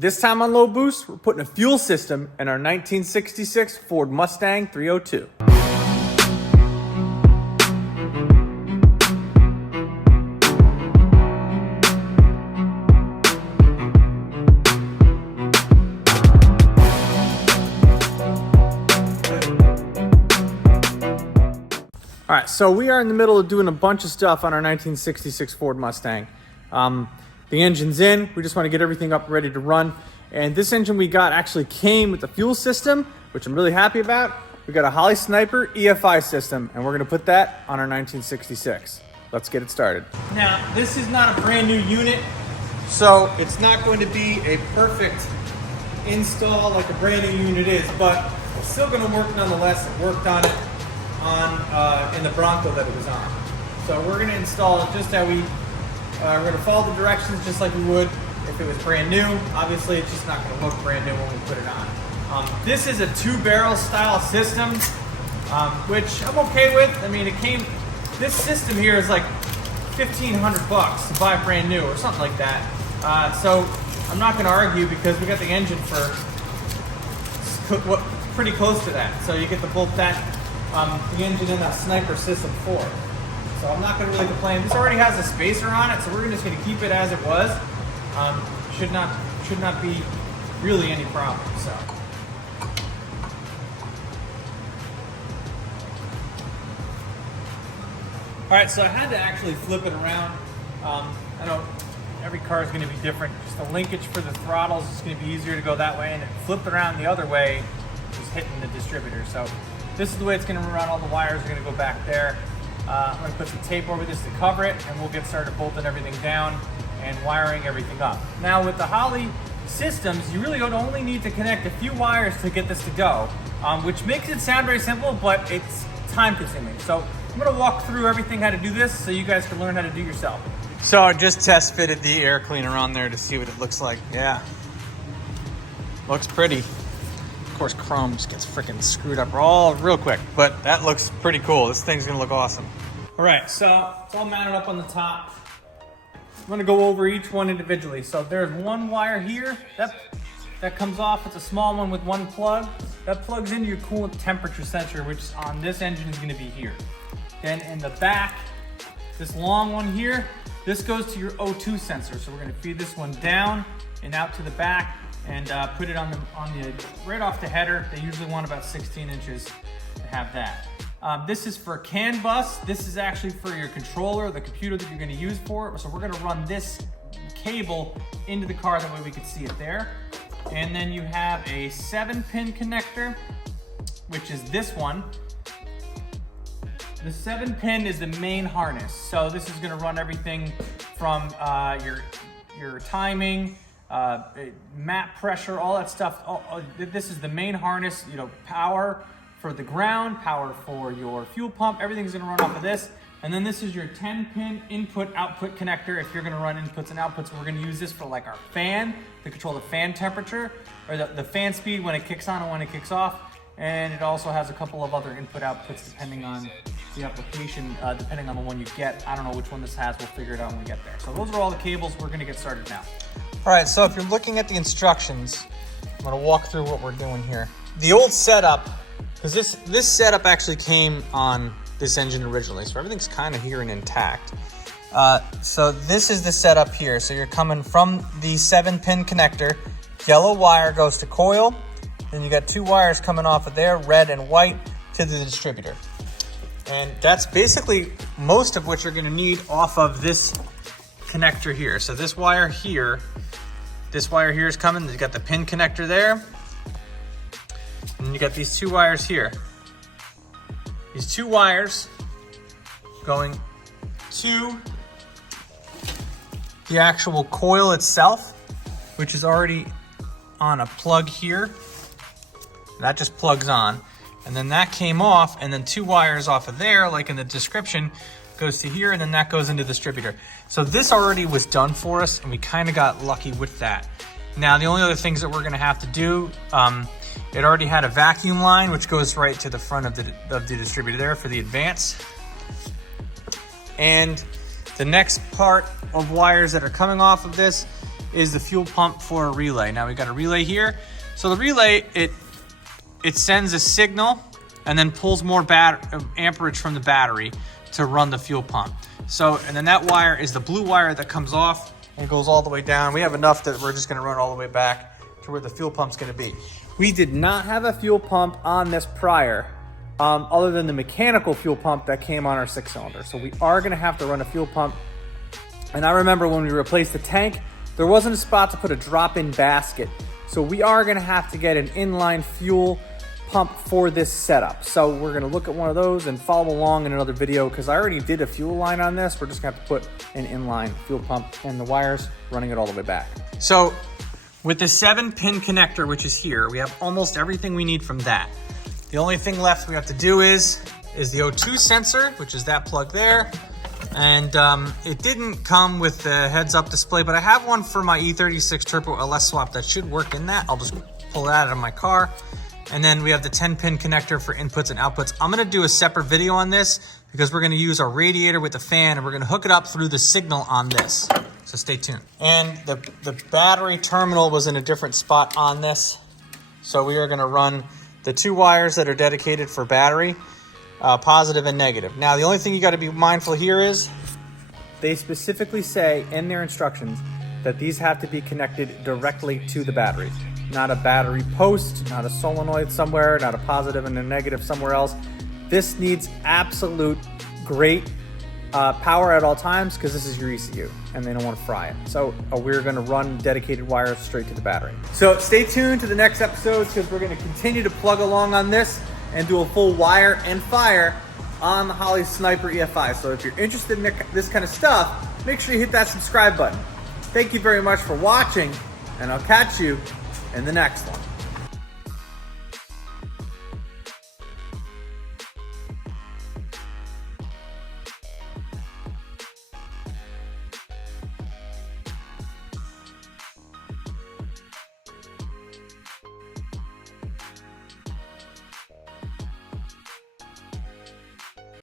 This time on Low Boost, we're putting a fuel system in our 1966 Ford Mustang 302. All right, so we are in the middle of doing a bunch of stuff on our 1966 Ford Mustang. The engine's in, we just want to get everything up ready to run. And this engine we got actually came with the fuel system, which I'm really happy about. We got a Holley Sniper EFI system, and we're gonna put that on our 1966. Let's get it started. Now, this is not a brand new unit, so it's not going to be a perfect install like a brand new unit is, but it's still gonna work nonetheless. It worked on it in the Bronco that it was on. So we're going to install it just how we're going to follow the directions just like we would if it was brand new. Obviously, it's just not going to look brand new when we put it on. This is a 2-barrel style system, which I'm okay with. I mean, this system here is like $1,500 to buy brand new or something like that. So I'm not going to argue because we got the engine for pretty close to that. So you get both the engine and that Sniper system for it. So I'm not going to really complain. This already has a spacer on it, so we're just going to keep it as it was. Should not be really any problem. So. All right, so I had to actually flip it around. I know every car is going to be different. Just the linkage for the throttles is going to be easier to go that way, and it flipped around the other way, just hitting the distributor. So this is the way it's going to run. All the wires are going to go back there. I'm going to put some tape over this to cover it, and we'll get started bolting everything down and wiring everything up. Now with the Holley systems, you really only need to connect a few wires to get this to go, which makes it sound very simple, but it's time consuming. So I'm going to walk through everything how to do this so you guys can learn how to do it yourself. So I just test fitted the air cleaner on there to see what it looks like. Yeah, looks pretty. Of course, chrome just gets freaking screwed up all real quick, but that looks pretty cool. This thing's gonna look awesome. All right, so it's all mounted up on the top. I'm gonna go over each one individually. So there's one wire here that comes off. It's a small one with one plug. That plugs into your coolant temperature sensor, which on this engine is gonna be here. Then in the back, this long one here, this goes to your O2 sensor. So we're gonna feed this one down and out to the back, and put it on the right off the header. They usually want about 16 inches to have that. This is for CAN bus. This is actually for your controller, the computer that you're going to use for it. So we're going to run this cable into the car, that way we can see it there. And then you have a 7-pin connector, which is this one. The 7-pin is the main harness. So this is going to run everything from your timing, map pressure, all that stuff. This is the main harness, power for the ground, power for your fuel pump, everything's gonna run off of this. And then this is your 10-pin input-output connector if you're gonna run inputs and outputs. We're gonna use this for like our fan, to control the fan temperature, or the fan speed when it kicks on and when it kicks off. And it also has a couple of other input-outputs depending on the application, depending on the one you get. I don't know which one this has, we'll figure it out when we get there. So those are all the cables. We're gonna get started now. All right, so if you're looking at the instructions, I'm gonna walk through what we're doing here. The old setup, because this setup actually came on this engine originally, so everything's kind of here and intact. So this is the setup here. So you're coming from the 7-pin connector, yellow wire goes to coil, then you got 2 wires coming off of there, red and white, to the distributor. And that's basically most of what you're gonna need off of this connector here. So this wire here is coming. You got the pin connector there, and you got these 2 wires here. These 2 wires going to the actual coil itself, which is already on a plug here. That just plugs on, and then that came off, and then 2 wires off of there, like in the description, goes to here, and then that goes into the distributor. So this already was done for us, and we kind of got lucky with that. Now, the only other things that we're gonna have to do, it already had a vacuum line, which goes right to the front of the distributor there for the advance. And the next part of wires that are coming off of this is the fuel pump for a relay. Now we got a relay here. So the relay, it sends a signal and then pulls more amperage from the battery to run the fuel pump. So, and then that wire is the blue wire that comes off and goes all the way down. We have enough that we're just gonna run all the way back to where the fuel pump's gonna be. We did not have a fuel pump on this prior, other than the mechanical fuel pump that came on our 6-cylinder. So we are gonna have to run a fuel pump. And I remember when we replaced the tank, there wasn't a spot to put a drop-in basket. So we are gonna have to get an inline fuel pump for this setup. So we're gonna look at one of those and follow along in another video, because I already did a fuel line on this. We're just gonna have to put an inline fuel pump and the wires running it all the way back. So with the 7-pin connector, which is here, we have almost everything we need from that. The only thing left we have to do is the O2 sensor, which is that plug there. And it didn't come with the heads-up display, but I have one for my E36 Turbo LS swap that should work in that. I'll just pull that out of my car. And then we have the 10-pin connector for inputs and outputs. I'm gonna do a separate video on this because we're gonna use our radiator with the fan and we're gonna hook it up through the signal on this. So stay tuned. And the battery terminal was in a different spot on this. So we are gonna run the 2 wires that are dedicated for battery, positive and negative. Now, the only thing you gotta be mindful here is they specifically say in their instructions that these have to be connected directly to the battery. Not a battery post, not a solenoid somewhere, not a positive and a negative somewhere else. This needs absolute great power at all times, because this is your ECU and they don't want to fry it. So we're going to run dedicated wires straight to the battery. So stay tuned to the next episodes, because we're going to continue to plug along on this and do a full wire and fire on the Holley Sniper EFI. So if you're interested in this kind of stuff, make sure you hit that subscribe button. Thank you very much for watching, and I'll catch you in the next one.